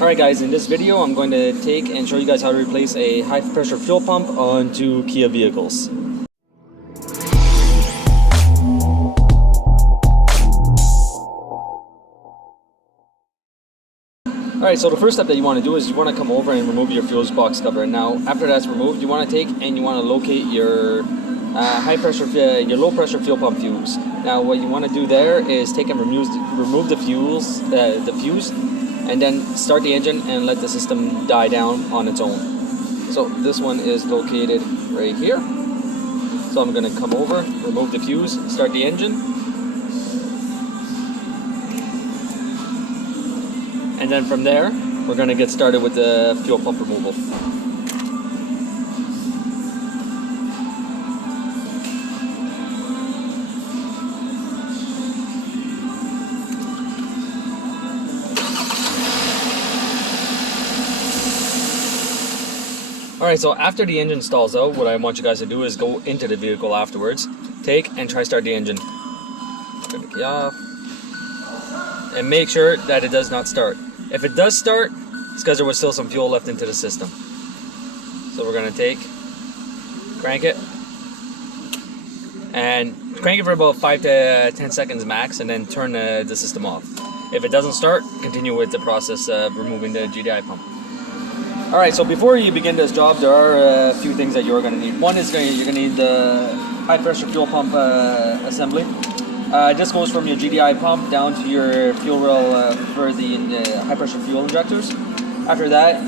Alright guys, in this video I'm going to take and show you guys how to replace a high pressure fuel pump onto Kia vehicles. Alright, so the first step that you want to do is you want to come over and remove your fuse box cover. Now after that's removed, you want to take and you want to locate your your low pressure fuel pump fuse. Now what you want to do there is take and remove the fuse and then start the engine and let the system die down on its own. So this one is located right here. So I'm going to come over, remove the fuse, start the engine. And then from there, we're going to get started with the fuel pump removal. Alright, so after the engine stalls out, what I want you guys to do is go into the vehicle afterwards, take and try start the engine. Turn the key off. And make sure that it does not start. If it does start, it's because there was still some fuel left into the system. So we're going to crank it, and crank it for about 5 to 10 seconds max, and then turn the system off. If it doesn't start, continue with the process of removing the GDI pump. Alright, so before you begin this job, there are a few things that you're going to need. One is you're going to need the high pressure fuel pump assembly. This goes from your GDI pump down to your fuel rail for the high pressure fuel injectors. After that,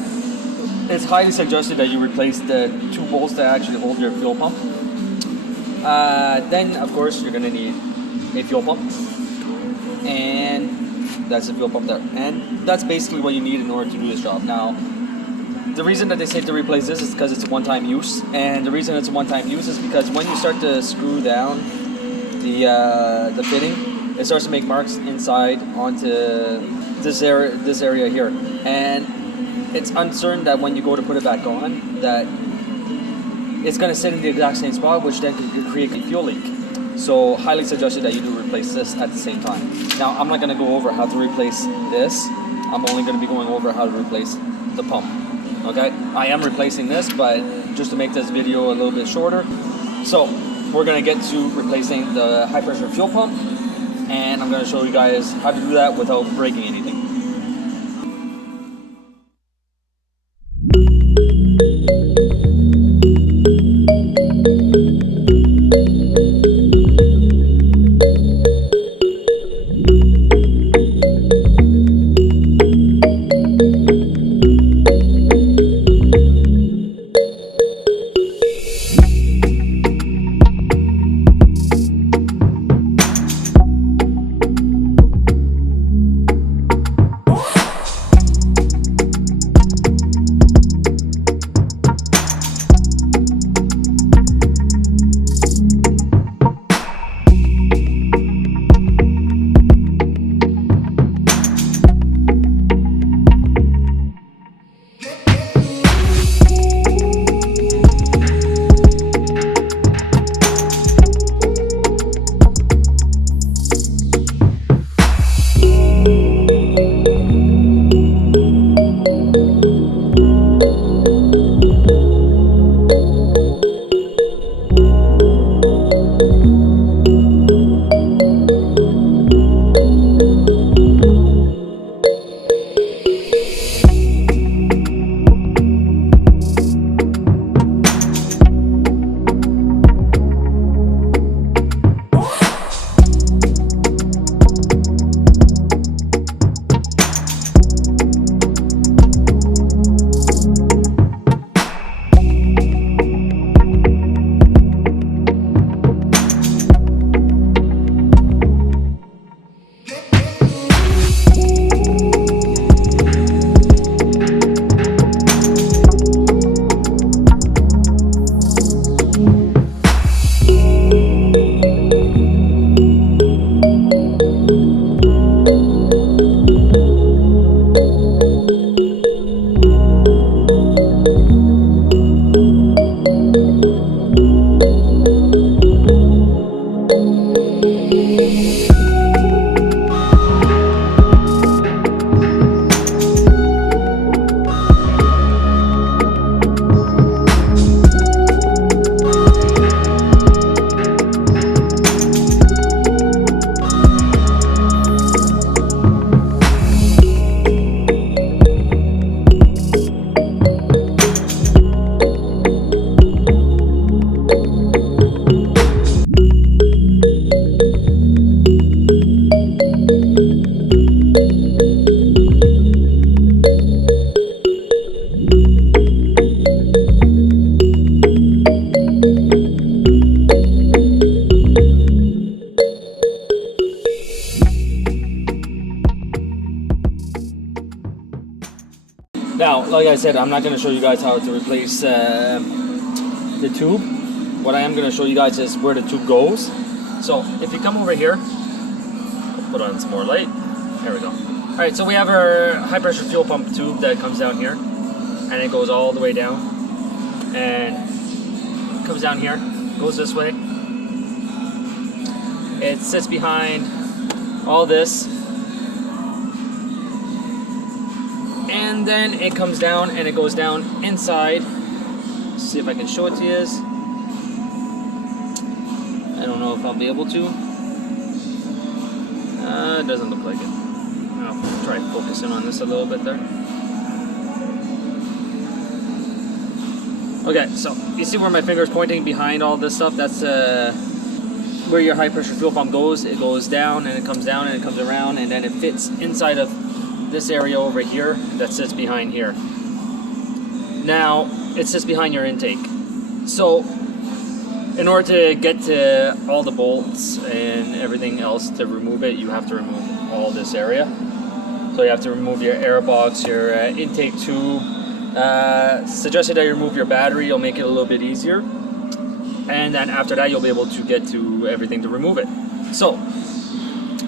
it's highly suggested that you replace the 2 bolts that actually hold your fuel pump. Then, of course, you're going to need a fuel pump. And that's the fuel pump there. And that's basically what you need in order to do this job. Now, the reason that they say to replace this is because it's a one-time use. And the reason it's a one-time use is because when you start to screw down the fitting, it starts to make marks inside onto this area here, and it's uncertain that when you go to put it back on that it's going to sit in the exact same spot, which then could create a fuel leak. So highly suggested that you do replace this at the same time. Now I'm not going to go over how to replace this. I'm only going to be going over how to replace the pump. Okay, I am replacing this, but just to make this video a little bit shorter, so we're going to get to replacing the high pressure fuel pump, and I'm going to show you guys how to do that without breaking anything. Now, like I said, I'm not going to show you guys how to replace the tube. What I am going to show you guys is where the tube goes. So if you come over here, I'll put on some more light. There we go. All right, so we have our high pressure fuel pump tube that comes down here, and it goes all the way down, and comes down here, goes this way. It sits behind all this, and then it comes down and it goes down inside. Let's see if I can show it to you. I don't know if I'll be able to. It doesn't look like it. I'll try focusing on this a little bit there. Okay, so you see where my finger's pointing behind all this stuff? That's where your high pressure fuel pump goes. It goes down and it comes down and it comes around, and then it fits inside of this area over here that sits behind here. Now, it sits behind your intake. So, in order to get to all the bolts and everything else to remove it, you have to remove all this area. So you have to remove your air box, your intake tube. Suggested that you remove your battery, it'll make it a little bit easier. And then after that, you'll be able to get to everything to remove it. So,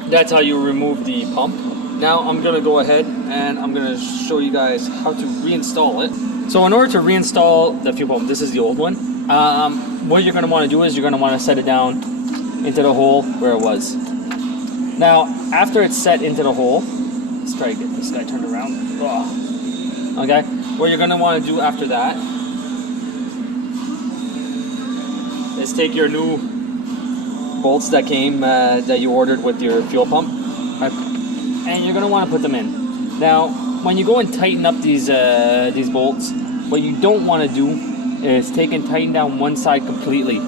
that's how you remove the pump. Now I'm going to go ahead and I'm going to show you guys how to reinstall it. So in order to reinstall the fuel pump, this is the old one. What you're going to want to do is you're going to want to set it down into the hole where it was. Now, after it's set into the hole, let's try to get this guy turned around. Oh. Okay, what you're going to want to do after that is take your new bolts that came, that you ordered with your fuel pump, and you're going to want to put them in. Now, when you go and tighten up these bolts, what you don't want to do is take and tighten down one side completely.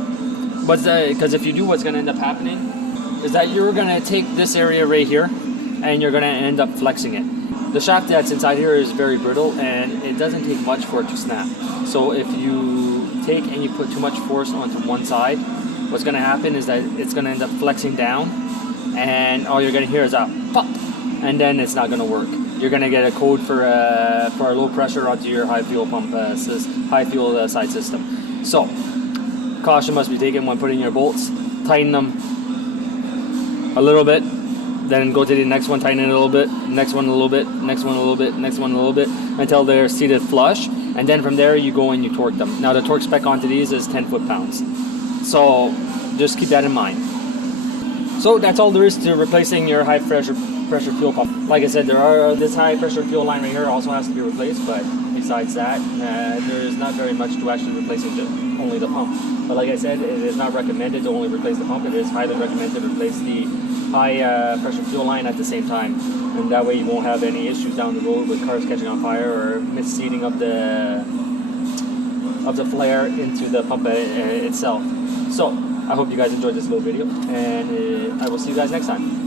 Because if you do, what's going to end up happening is that you're going to take this area right here and you're going to end up flexing it. The shaft that's inside here is very brittle and it doesn't take much for it to snap. So if you take and you put too much force onto one side, what's going to happen is that it's going to end up flexing down, and all you're going to hear is a pop, and then it's not going to work. You're going to get a code for a low pressure onto your high fuel pump, high fuel side system. So, caution must be taken when putting your bolts. Tighten them a little bit, then go to the next one, tighten it a little bit, next one a little bit, next one a little bit, next one a little bit, until they're seated flush, and then from there you go and you torque them. Now the torque spec onto these is 10 foot-pounds, so just keep that in mind. So that's all there is to replacing your high pressure fuel pump. Like I said, this high pressure fuel line right here also has to be replaced, but besides that, there's not very much to actually replacing only the pump. But like I said, it is not recommended to only replace the pump. It is highly recommended to replace the high pressure fuel line at the same time, and that way you won't have any issues down the road with cars catching on fire or misseating of the flare into the pump itself. So I hope you guys enjoyed this little video, and I will see you guys next time.